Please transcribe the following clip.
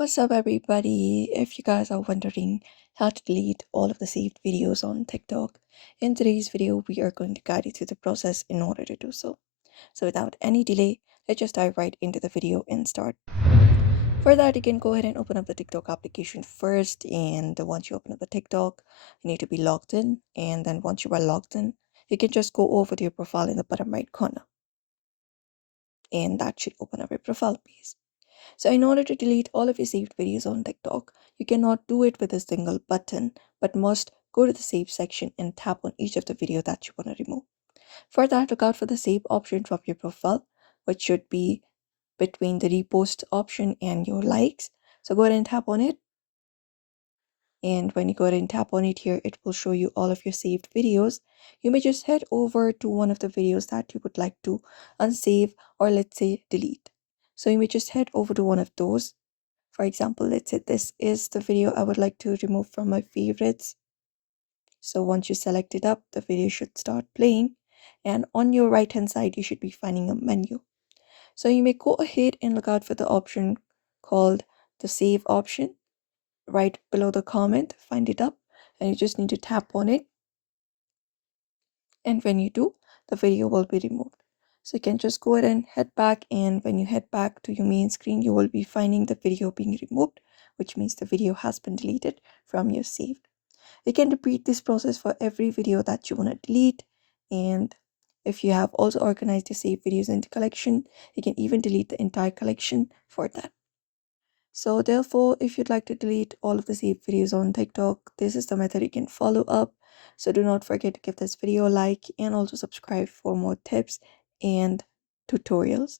What's up, everybody? If you guys are wondering how to delete all of the saved videos on TikTok, in today's video, we are going to guide you through the process in order to do so. So, without any delay, let's just dive right into the video and start. For that, you can go ahead and open up the TikTok application first. And once you open up the TikTok, you need to be logged in. And then once you are logged in, you can just go over to your profile in the bottom right corner. And that should open up your profile page. So in order to delete all of your saved videos on TikTok, you cannot do it with a single button, but must go to the save section and tap on each of the video that you want to remove. For that, look out for the save option from your profile, which should be between the repost option and your likes. So go ahead and tap on it. And when you go ahead and tap on it here, it will show you all of your saved videos. You may just head over to one of the videos that you would like to unsave or let's say delete. So you may just head over to one of those. For example, let's say this is the video I would like to remove from my favorites. So once you select it up, the video should start playing. And on your right hand side, you should be finding a menu. So you may go ahead and look out for the option called the save option right below the comment. Find it up and you just need to tap on it. And when you do, the video will be removed. So you can just go ahead and head back, and when you head back to your main screen, you will be finding the video being removed, which means the video has been deleted from your saved. You can repeat this process for every video that you want to delete, and if you have also organized your saved videos into collection, you can even delete the entire collection for that. So therefore, if you'd like to delete all of the saved videos on TikTok, this is the method you can follow up. So do not forget to give this video a like and also subscribe for more tips and tutorials.